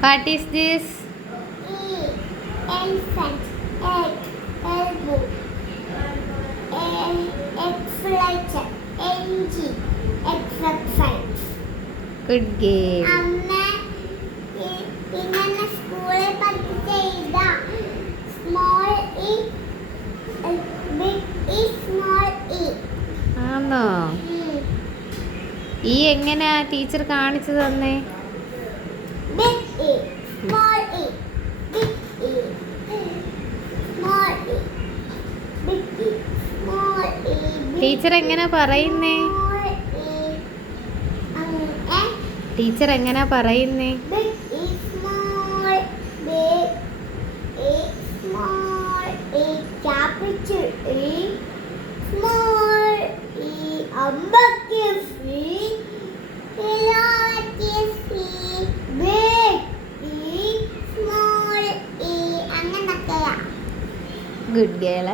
What is this? Elephant, egg, elbow, exflator, engine, exercise. Good game. അമ്മ പിന്നെ സ്കൂളിൽ പഠിച്ച ഇതാ small E big E small E. ആണോ? ഈ എങ്ങനെയാ ടീച്ചർ കാണിച്ചു തന്നേ? Big E small E big E small E big E small E. Teacher എങ്ങനെ പറയുന്നേ? ടീച്ചർ എങ്ങനെ പറയുന്നേ? Big E small, big E small E capital E small E abacus E lowercase E big E small E അങ്ങനൊക്കെയാ. Good girl.